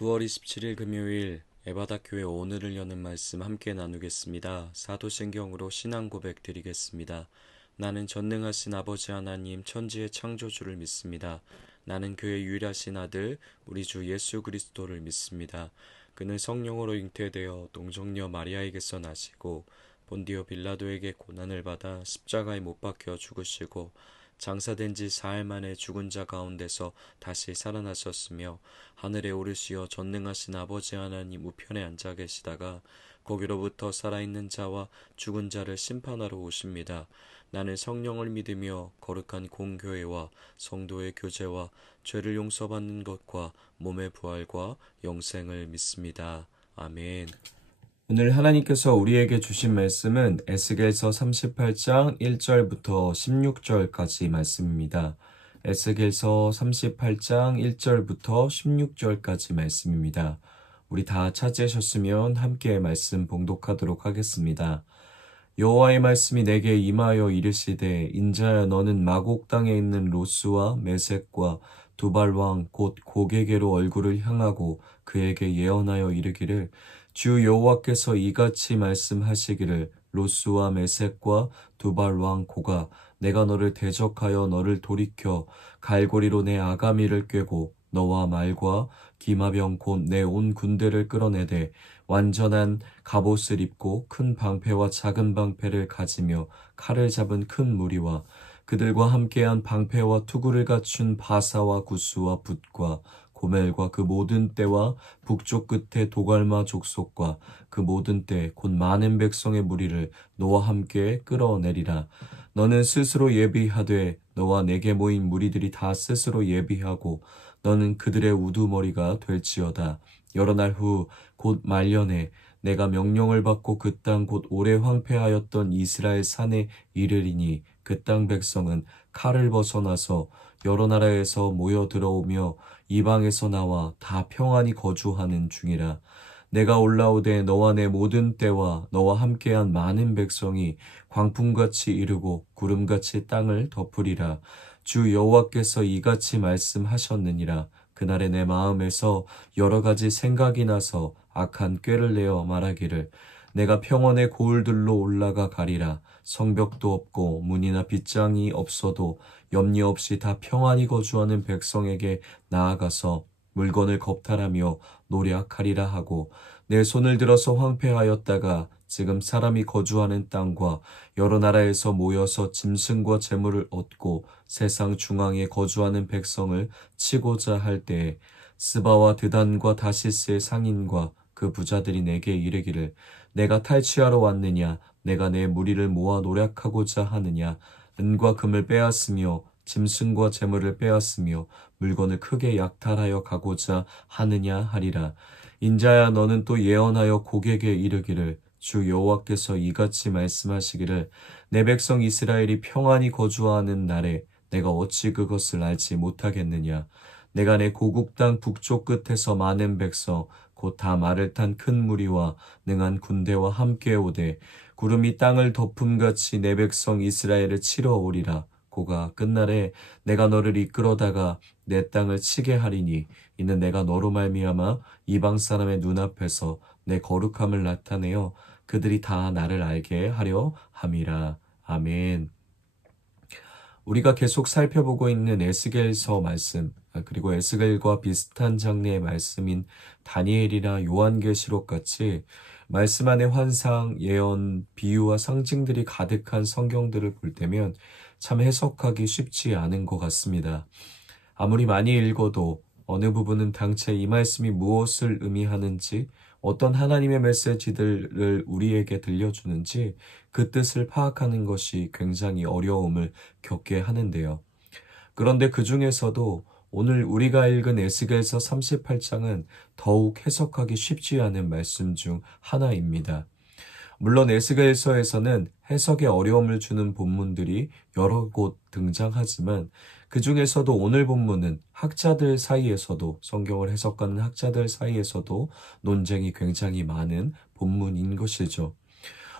9월 27일 금요일 에바다교회 오늘을 여는 말씀 함께 나누겠습니다. 사도신경으로 신앙 고백 드리겠습니다. 나는 전능하신 아버지 하나님 천지의 창조주를 믿습니다. 나는 그의 유일하신 아들 우리 주 예수 그리스도를 믿습니다. 그는 성령으로 잉태되어 동정녀 마리아에게서 나시고 본디오 빌라도에게 고난을 받아 십자가에 못 박혀 죽으시고 장사된 지 사흘 만에 죽은 자 가운데서 다시 살아나셨으며 하늘에 오르시어 전능하신 아버지 하나님 우편에 앉아 계시다가 거기로부터 살아있는 자와 죽은 자를 심판하러 오십니다. 나는 성령을 믿으며 거룩한 공교회와 성도의 교제와 죄를 용서받는 것과 몸의 부활과 영생을 믿습니다. 아멘. 오늘 하나님께서 우리에게 주신 말씀은 에스겔서 38장 1절부터 16절까지 말씀입니다. 에스겔서 38장 1절부터 16절까지 말씀입니다. 우리 다 찾으셨으면 함께 말씀 봉독하도록 하겠습니다. 여호와의 말씀이 내게 임하여 이르시되 인자야 너는 마곡 땅에 있는 로스와 메섹과 두발왕 곧 고게게로 얼굴을 향하고 그에게 예언하여 이르기를 주 여호와께서 이같이 말씀하시기를 로스와 메섹과 두발왕 고가 내가 너를 대적하여 너를 돌이켜 갈고리로 내 아가미를 꿰고 너와 말과 기마병 곧 내 온 군대를 끌어내되 완전한 갑옷을 입고 큰 방패와 작은 방패를 가지며 칼을 잡은 큰 무리와 그들과 함께한 방패와 투구를 갖춘 바사와 구스와 붓과 고멜과 그 모든 떼와 북쪽 끝에 도갈마 족속과 그 모든 떼 곧 많은 백성의 무리를 너와 함께 끌어내리라. 너는 스스로 예비하되 너와 내게 모인 무리들이 다 스스로 예비하고 너는 그들의 우두머리가 될지어다. 여러 날 후 곧 말년에 내가 명령을 받고 그 땅 곧 오래 황폐하였던 이스라엘 산에 이르리니 그 땅 백성은 칼을 벗어나서 여러 나라에서 모여 들어오며 이방에서 나와 다 평안히 거주하는 중이라. 내가 올라오되 너와 내 모든 때와 너와 함께한 많은 백성이 광풍같이 이르고 구름같이 땅을 덮으리라. 주 여호와께서 이같이 말씀하셨느니라. 그날에 내 마음에서 여러 가지 생각이 나서 악한 꾀를 내어 말하기를 내가 평원의 고을들로 올라가 가리라. 성벽도 없고 문이나 빗장이 없어도 염려 없이 다 평안히 거주하는 백성에게 나아가서 물건을 겁탈하며 노력하리라 하고 내 손을 들어서 황폐하였다가 지금 사람이 거주하는 땅과 여러 나라에서 모여서 짐승과 재물을 얻고 세상 중앙에 거주하는 백성을 치고자 할 때에 스바와 드단과 다시스의 상인과 그 부자들이 내게 이르기를 내가 탈취하러 왔느냐 내가 내 무리를 모아 노력하고자 하느냐 은과 금을 빼앗으며 짐승과 재물을 빼앗으며 물건을 크게 약탈하여 가고자 하느냐 하리라. 인자야 너는 또 예언하여 고객에 이르기를 주 여호와께서 이같이 말씀하시기를 내 백성 이스라엘이 평안히 거주하는 날에 내가 어찌 그것을 알지 못하겠느냐. 내가 내 고국 땅 북쪽 끝에서 많은 백성 곧 다 말을 탄 큰 무리와 능한 군대와 함께 오되 구름이 땅을 덮음같이 내 백성 이스라엘을 치러 오리라. 고가 끝날에 내가 너를 이끌어다가 내 땅을 치게 하리니 이는 내가 너로 말미암아 이방 사람의 눈앞에서 내 거룩함을 나타내어 그들이 다 나를 알게 하려 함이라. 아멘. 우리가 계속 살펴보고 있는 에스겔서 말씀 그리고 에스겔과 비슷한 장르의 말씀인 다니엘이나 요한계시록 같이 말씀 안에 환상, 예언, 비유와 상징들이 가득한 성경들을 볼 때면 참 해석하기 쉽지 않은 것 같습니다. 아무리 많이 읽어도 어느 부분은 당최 이 말씀이 무엇을 의미하는지 어떤 하나님의 메시지들을 우리에게 들려주는지 그 뜻을 파악하는 것이 굉장히 어려움을 겪게 하는데요. 그런데 그 중에서도 오늘 우리가 읽은 에스겔서 38장은 더욱 해석하기 쉽지 않은 말씀 중 하나입니다. 물론 에스겔서에서는 해석에 어려움을 주는 본문들이 여러 곳 등장하지만 그 중에서도 오늘 본문은 학자들 사이에서도 성경을 해석하는 학자들 사이에서도 논쟁이 굉장히 많은 본문인 것이죠.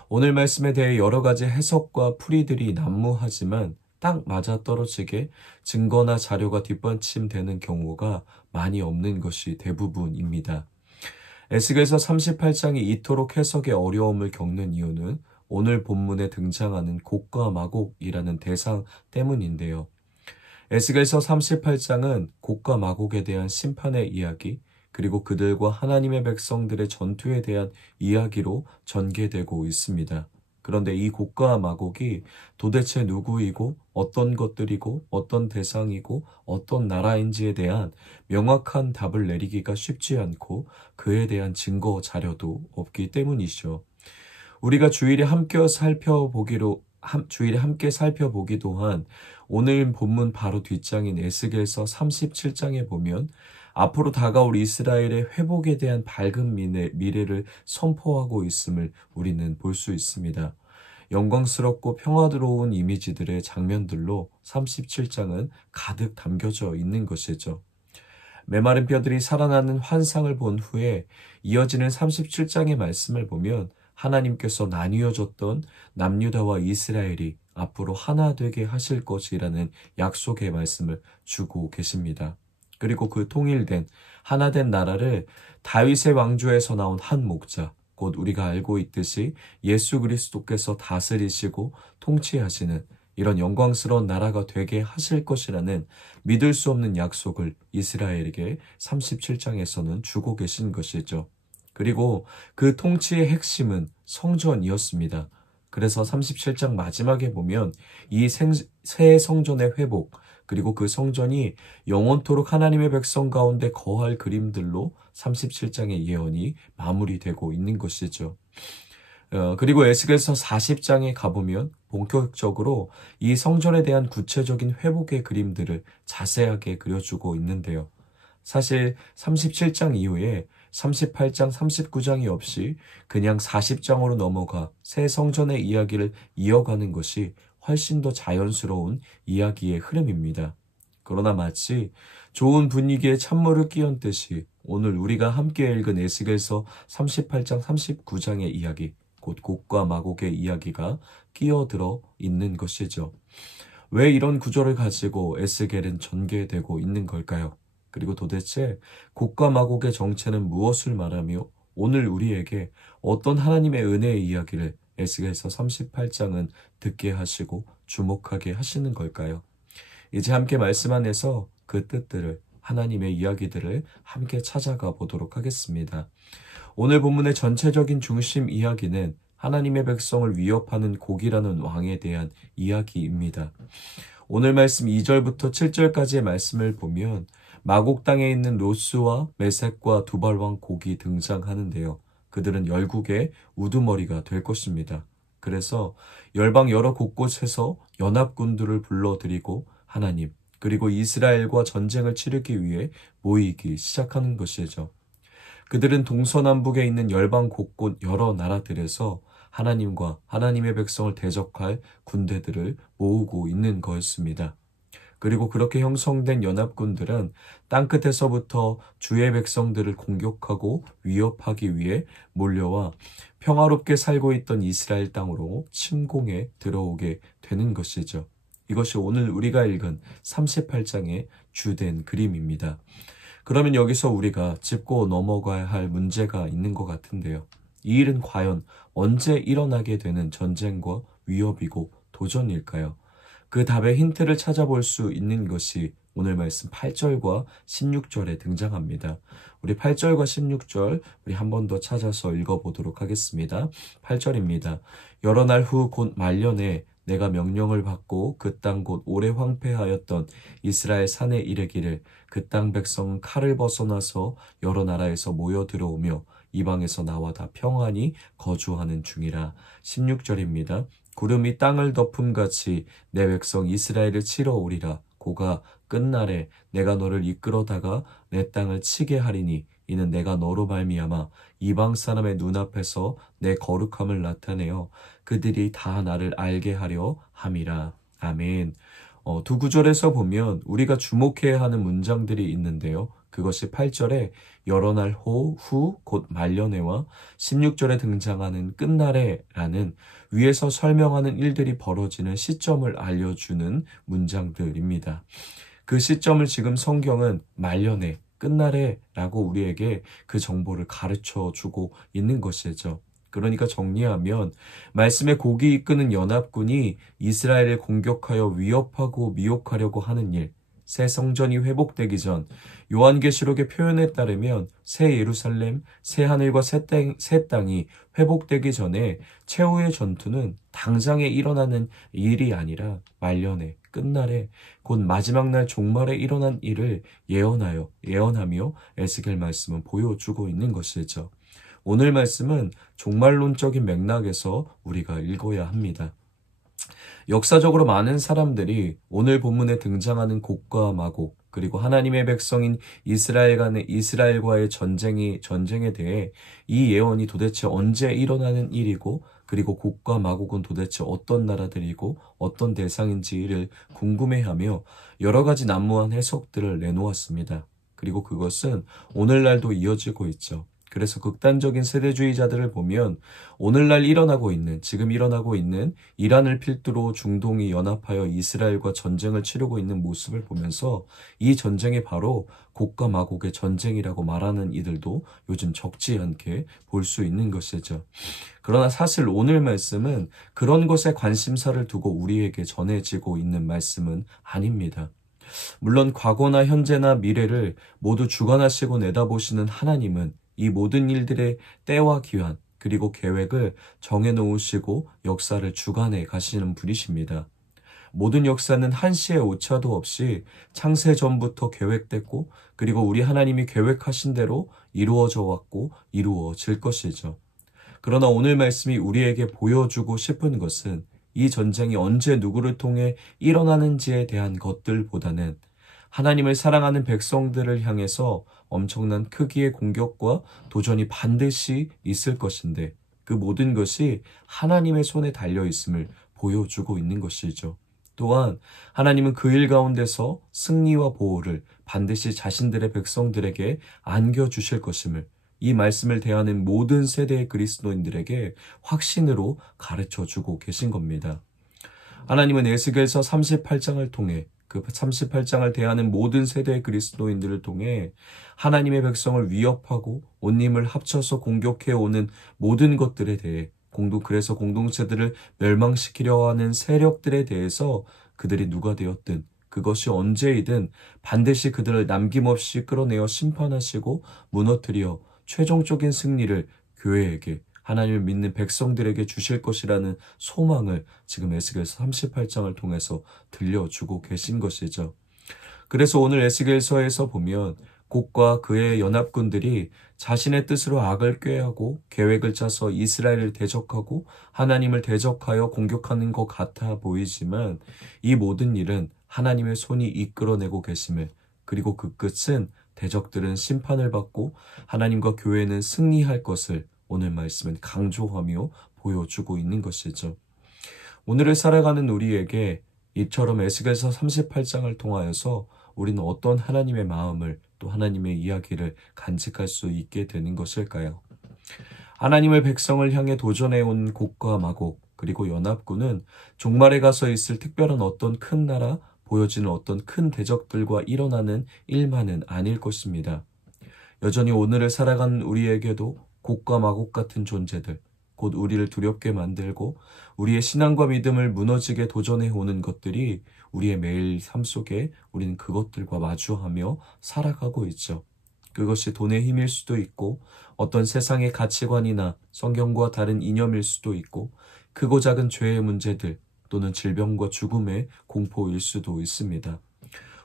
오늘 말씀에 대해 여러 가지 해석과 풀이들이 난무하지만 딱 맞아떨어지게 증거나 자료가 뒷받침되는 경우가 많이 없는 것이 대부분입니다. 에스겔서 38장이 이토록 해석의 어려움을 겪는 이유는 오늘 본문에 등장하는 곡과 마곡이라는 대상 때문인데요. 에스겔서 38장은 곡과 마곡에 대한 심판의 이야기, 그리고 그들과 하나님의 백성들의 전투에 대한 이야기로 전개되고 있습니다. 그런데 이 곡과 마곡이 도대체 누구이고 어떤 것들이고 어떤 대상이고 어떤 나라인지에 대한 명확한 답을 내리기가 쉽지 않고 그에 대한 증거 자료도 없기 때문이죠. 우리가 주일에 함께 살펴보기도 한 오늘 본문 바로 뒷장인 에스겔서 37장에 보면 앞으로 다가올 이스라엘의 회복에 대한 밝은 미래를 선포하고 있음을 우리는 볼 수 있습니다. 영광스럽고 평화로운 이미지들의 장면들로 37장은 가득 담겨져 있는 것이죠. 메마른 뼈들이 살아나는 환상을 본 후에 이어지는 37장의 말씀을 보면 하나님께서 나뉘어졌던 남유다와 이스라엘이 앞으로 하나 되게 하실 것이라는 약속의 말씀을 주고 계십니다. 그리고 그 통일된 하나된 나라를 다윗의 왕조에서 나온 한 목자, 곧 우리가 알고 있듯이 예수 그리스도께서 다스리시고 통치하시는 이런 영광스러운 나라가 되게 하실 것이라는 믿을 수 없는 약속을 이스라엘에게 37장에서는 주고 계신 것이죠. 그리고 그 통치의 핵심은 성전이었습니다. 그래서 37장 마지막에 보면 이 새 성전의 회복, 그리고 그 성전이 영원토록 하나님의 백성 가운데 거할 그림들로 37장의 예언이 마무리되고 있는 것이죠. 그리고 에스겔서 40장에 가보면 본격적으로 이 성전에 대한 구체적인 회복의 그림들을 자세하게 그려주고 있는데요. 사실 37장 이후에 38장, 39장이 없이 그냥 40장으로 넘어가 새 성전의 이야기를 이어가는 것이 훨씬 더 자연스러운 이야기의 흐름입니다. 그러나 마치 좋은 분위기에 찬물을 끼얹듯이 오늘 우리가 함께 읽은 에스겔서 38장, 39장의 이야기, 곧 곡과 마곡의 이야기가 끼어들어 있는 것이죠. 왜 이런 구조를 가지고 에스겔은 전개되고 있는 걸까요? 그리고 도대체 곡과 마곡의 정체는 무엇을 말하며 오늘 우리에게 어떤 하나님의 은혜의 이야기를 에스겔서 38장은 듣게 하시고 주목하게 하시는 걸까요? 이제 함께 말씀 안에서 그 뜻들을, 하나님의 이야기들을 함께 찾아가 보도록 하겠습니다. 오늘 본문의 전체적인 중심 이야기는 하나님의 백성을 위협하는 곡이라는 왕에 대한 이야기입니다. 오늘 말씀 2절부터 7절까지의 말씀을 보면 마곡 땅에 있는 로스와 메섹과 두발왕 곡이 등장하는데요. 그들은 열국의 우두머리가 될 것입니다. 그래서 열방 여러 곳곳에서 연합군들을 불러들이고 하나님, 그리고 이스라엘과 전쟁을 치르기 위해 모이기 시작하는 것이죠. 그들은 동서남북에 있는 열방 곳곳 여러 나라들에서 하나님과 하나님의 백성을 대적할 군대들을 모으고 있는 거였습니다. 그리고 그렇게 형성된 연합군들은 땅끝에서부터 주의 백성들을 공격하고 위협하기 위해 몰려와 평화롭게 살고 있던 이스라엘 땅으로 침공해 들어오게 되는 것이죠. 이것이 오늘 우리가 읽은 38장의 주된 그림입니다. 그러면 여기서 우리가 짚고 넘어가야 할 문제가 있는 것 같은데요. 이 일은 과연 언제 일어나게 되는 전쟁과 위협이고 도전일까요? 그 답의 힌트를 찾아볼 수 있는 것이 오늘 말씀 8절과 16절에 등장합니다. 우리 8절과 16절 우리 한 번 더 찾아서 읽어보도록 하겠습니다. 8절입니다. 여러 날 후 곧 말년에 내가 명령을 받고 그 땅 곧 오래 황폐하였던 이스라엘 산에 이르기를 그 땅 백성은 칼을 벗어나서 여러 나라에서 모여 들어오며 이방에서 나와 다 평안히 거주하는 중이라. 16절입니다. 구름이 땅을 덮음같이 내 백성 이스라엘을 치러 오리라. 고가 끝날에 내가 너를 이끌어다가 내 땅을 치게 하리니 이는 내가 너로 말미암아 이방 사람의 눈앞에서 내 거룩함을 나타내어 그들이 다 나를 알게 하려 함이라. 아멘. 두 구절에서 보면 우리가 주목해야 하는 문장들이 있는데요. 그것이 8절에 여러 날 후 곧 말년에와 16절에 등장하는 끝날에라는 위에서 설명하는 일들이 벌어지는 시점을 알려주는 문장들입니다. 그 시점을 지금 성경은 말년에, 끝날에라고 우리에게 그 정보를 가르쳐 주고 있는 것이죠. 그러니까 정리하면 말씀에 고기 이끄는 연합군이 이스라엘을 공격하여 위협하고 미혹하려고 하는 일, 새 성전이 회복되기 전 요한계시록의 표현에 따르면 새 예루살렘, 새 하늘과 새 땅이 회복되기 전에 최후의 전투는 당장에 일어나는 일이 아니라 말년에, 끝날에, 곧 마지막 날 종말에 일어난 일을 예언하며 에스겔 말씀은 보여주고 있는 것이죠. 오늘 말씀은 종말론적인 맥락에서 우리가 읽어야 합니다. 역사적으로 많은 사람들이 오늘 본문에 등장하는 곡과 마곡, 그리고 하나님의 백성인 이스라엘과의 전쟁에 대해 이 예언이 도대체 언제 일어나는 일이고, 그리고 곡과 마곡은 도대체 어떤 나라들이고 어떤 대상인지를 궁금해하며 여러 가지 난무한 해석들을 내놓았습니다. 그리고 그것은 오늘날도 이어지고 있죠. 그래서 극단적인 세대주의자들을 보면 오늘날 지금 일어나고 있는 이란을 필두로 중동이 연합하여 이스라엘과 전쟁을 치르고 있는 모습을 보면서 이 전쟁이 바로 곡과 마곡의 전쟁이라고 말하는 이들도 요즘 적지 않게 볼 수 있는 것이죠. 그러나 사실 오늘 말씀은 그런 것에 관심사를 두고 우리에게 전해지고 있는 말씀은 아닙니다. 물론 과거나 현재나 미래를 모두 주관하시고 내다보시는 하나님은 이 모든 일들의 때와 기한, 그리고 계획을 정해놓으시고 역사를 주관해 가시는 분이십니다. 모든 역사는 한시의 오차도 없이 창세 전부터 계획됐고, 그리고 우리 하나님이 계획하신 대로 이루어져 왔고 이루어질 것이죠. 그러나 오늘 말씀이 우리에게 보여주고 싶은 것은 이 전쟁이 언제 누구를 통해 일어나는지에 대한 것들보다는 하나님을 사랑하는 백성들을 향해서 엄청난 크기의 공격과 도전이 반드시 있을 것인데 그 모든 것이 하나님의 손에 달려 있음을 보여주고 있는 것이죠. 또한 하나님은 그 일 가운데서 승리와 보호를 반드시 자신들의 백성들에게 안겨주실 것임을 이 말씀을 대하는 모든 세대의 그리스도인들에게 확신으로 가르쳐주고 계신 겁니다. 하나님은 에스겔서 38장을 통해 그 38장을 대하는 모든 세대의 그리스도인들을 통해 하나님의 백성을 위협하고 온 힘을 합쳐서 공격해오는 모든 것들에 대해 그래서 공동체들을 멸망시키려 하는 세력들에 대해서 그들이 누가 되었든 그것이 언제이든 반드시 그들을 남김없이 끌어내어 심판하시고 무너뜨려 최종적인 승리를 교회에게 하나님을 믿는 백성들에게 주실 것이라는 소망을 지금 에스겔서 38장을 통해서 들려주고 계신 것이죠. 그래서 오늘 에스겔서에서 보면 곡과 그의 연합군들이 자신의 뜻으로 악을 꾀하고 계획을 짜서 이스라엘을 대적하고 하나님을 대적하여 공격하는 것 같아 보이지만 이 모든 일은 하나님의 손이 이끌어내고 계심을, 그리고 그 끝은 대적들은 심판을 받고 하나님과 교회는 승리할 것을 오늘 말씀은 강조하며 보여주고 있는 것이죠. 오늘을 살아가는 우리에게 이처럼 에스겔서 38장을 통하여서 우리는 어떤 하나님의 마음을 또 하나님의 이야기를 간직할 수 있게 되는 것일까요? 하나님의 백성을 향해 도전해온 곡과 마곡 그리고 연합군은 종말에 가서 있을 특별한 어떤 큰 나라, 보여지는 어떤 큰 대적들과 일어나는 일만은 아닐 것입니다. 여전히 오늘을 살아가는 우리에게도 곡과 마곡 같은 존재들, 곧 우리를 두렵게 만들고 우리의 신앙과 믿음을 무너지게 도전해오는 것들이 우리의 매일 삶 속에 우리는 그것들과 마주하며 살아가고 있죠. 그것이 돈의 힘일 수도 있고 어떤 세상의 가치관이나 성경과 다른 이념일 수도 있고 크고 작은 죄의 문제들 또는 질병과 죽음의 공포일 수도 있습니다.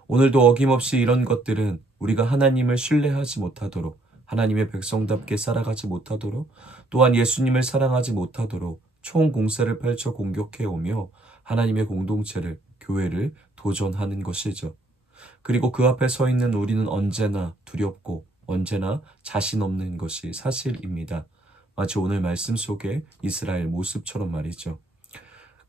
오늘도 어김없이 이런 것들은 우리가 하나님을 신뢰하지 못하도록, 하나님의 백성답게 살아가지 못하도록, 또한 예수님을 사랑하지 못하도록 총공세를 펼쳐 공격해오며 하나님의 공동체를, 교회를 도전하는 것이죠. 그리고 그 앞에 서 있는 우리는 언제나 두렵고 언제나 자신 없는 것이 사실입니다. 마치 오늘 말씀 속의 이스라엘 모습처럼 말이죠.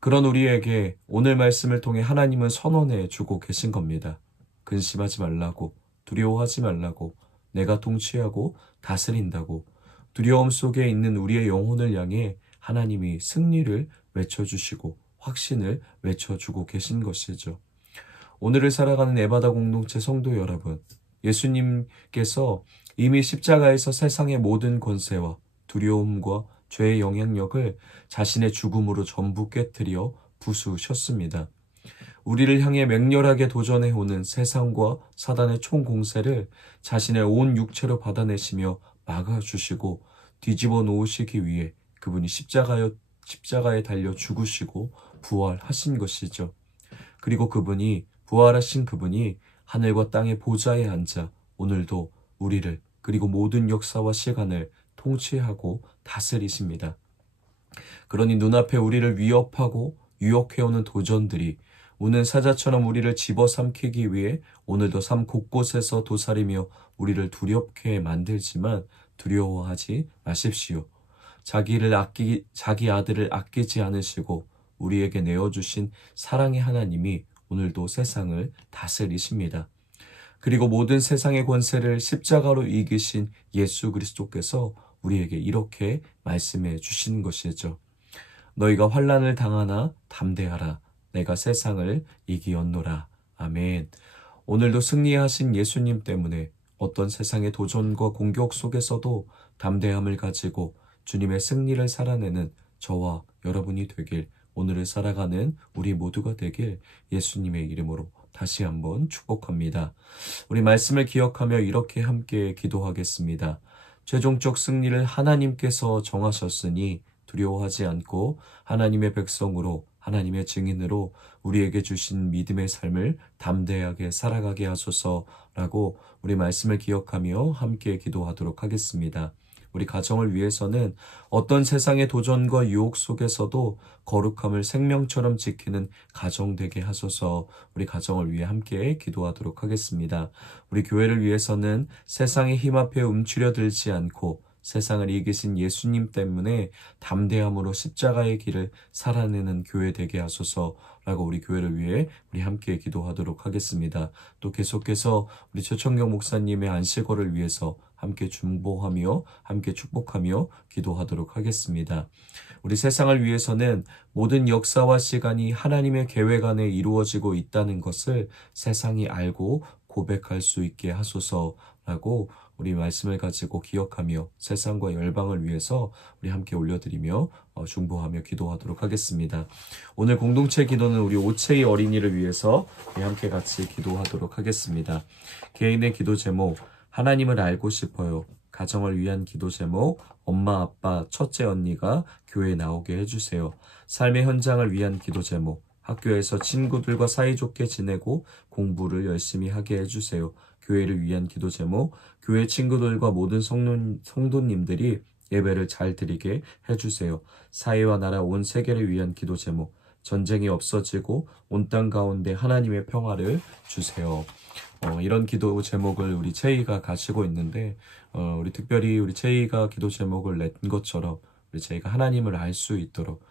그런 우리에게 오늘 말씀을 통해 하나님은 선언해 주고 계신 겁니다. 근심하지 말라고, 두려워하지 말라고, 내가 통치하고 다스린다고, 두려움 속에 있는 우리의 영혼을 향해 하나님이 승리를 외쳐주시고 확신을 외쳐주고 계신 것이죠. 오늘을 살아가는 에바다 공동체 성도 여러분, 예수님께서 이미 십자가에서 세상의 모든 권세와 두려움과 죄의 영향력을 자신의 죽음으로 전부 깨뜨려 부수셨습니다. 우리를 향해 맹렬하게 도전해오는 세상과 사단의 총공세를 자신의 온 육체로 받아내시며 막아주시고 뒤집어 놓으시기 위해 그분이 십자가에 달려 죽으시고 부활하신 것이죠. 그리고 부활하신 그분이 하늘과 땅의 보좌에 앉아 오늘도 우리를 그리고 모든 역사와 시간을 통치하고 다스리십니다. 그러니 눈앞에 우리를 위협하고 유혹해오는 도전들이 우는 사자처럼 우리를 집어삼키기 위해 오늘도 삶 곳곳에서 도사리며 우리를 두렵게 만들지만 두려워하지 마십시오. 자기 아들을 아끼지 않으시고 우리에게 내어주신 사랑의 하나님이 오늘도 세상을 다스리십니다. 그리고 모든 세상의 권세를 십자가로 이기신 예수 그리스도께서 우리에게 이렇게 말씀해 주신 것이죠. 너희가 환난을 당하나 담대하라. 내가 세상을 이기었노라. 아멘. 오늘도 승리하신 예수님 때문에 어떤 세상의 도전과 공격 속에서도 담대함을 가지고 주님의 승리를 살아내는 저와 여러분이 되길, 오늘을 살아가는 우리 모두가 되길 예수님의 이름으로 다시 한번 축복합니다. 우리 말씀을 기억하며 이렇게 함께 기도하겠습니다. 최종적 승리를 하나님께서 정하셨으니 두려워하지 않고 하나님의 백성으로, 하나님의 증인으로 우리에게 주신 믿음의 삶을 담대하게 살아가게 하소서라고 우리 말씀을 기억하며 함께 기도하도록 하겠습니다. 우리 가정을 위해서는 어떤 세상의 도전과 유혹 속에서도 거룩함을 생명처럼 지키는 가정 되게 하소서. 우리 가정을 위해 함께 기도하도록 하겠습니다. 우리 교회를 위해서는 세상의 힘 앞에 움츠려들지 않고 세상을 이기신 예수님 때문에 담대함으로 십자가의 길을 살아내는 교회 되게 하소서라고 우리 교회를 위해 우리 함께 기도하도록 하겠습니다. 또 계속해서 우리 최청경 목사님의 안식월을 위해서 함께 중보하며 함께 축복하며 기도하도록 하겠습니다. 우리 세상을 위해서는 모든 역사와 시간이 하나님의 계획 안에 이루어지고 있다는 것을 세상이 알고 고백할 수 있게 하소서라고 우리 말씀을 가지고 기억하며 세상과 열방을 위해서 우리 함께 올려드리며 중보하며 기도하도록 하겠습니다. 오늘 공동체 기도는 우리 오채희 어린이를 위해서 우리 함께 같이 기도하도록 하겠습니다. 개인의 기도 제목, 하나님을 알고 싶어요. 가정을 위한 기도 제목, 엄마, 아빠, 첫째 언니가 교회에 나오게 해주세요. 삶의 현장을 위한 기도 제목, 학교에서 친구들과 사이좋게 지내고 공부를 열심히 하게 해주세요. 교회를 위한 기도 제목, 교회 친구들과 모든 성도님들이 예배를 잘 드리게 해주세요. 사회와 나라 온 세계를 위한 기도 제목, 전쟁이 없어지고 온 땅 가운데 하나님의 평화를 주세요. 이런 기도 제목을 우리 채희가 가지고 있는데 우리 특별히 우리 채희가 기도 제목을 낸 것처럼 우리 채희가 하나님을 알 수 있도록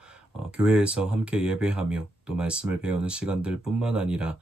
교회에서 함께 예배하며 또 말씀을 배우는 시간들 뿐만 아니라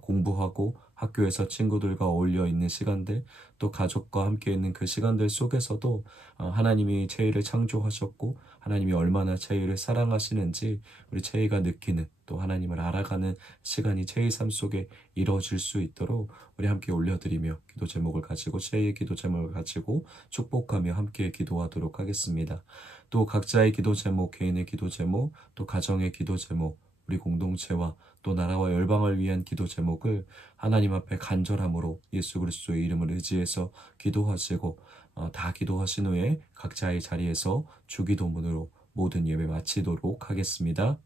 공부하고 학교에서 친구들과 어울려 있는 시간들, 또 가족과 함께 있는 그 시간들 속에서도 하나님이 채희를 창조하셨고 하나님이 얼마나 채희를 사랑하시는지 우리 채희가 느끼는, 또 하나님을 알아가는 시간이 채희 삶 속에 이루어질 수 있도록 우리 함께 올려드리며 기도 제목을 가지고, 채희의 기도 제목을 가지고 축복하며 함께 기도하도록 하겠습니다. 또 각자의 기도 제목, 개인의 기도 제목, 또 가정의 기도 제목, 우리 공동체와 또 나라와 열방을 위한 기도 제목을 하나님 앞에 간절함으로 예수 그리스도의 이름을 의지해서 기도하시고 다 기도하신 후에 각자의 자리에서 주기도문으로 모든 예배 마치도록 하겠습니다.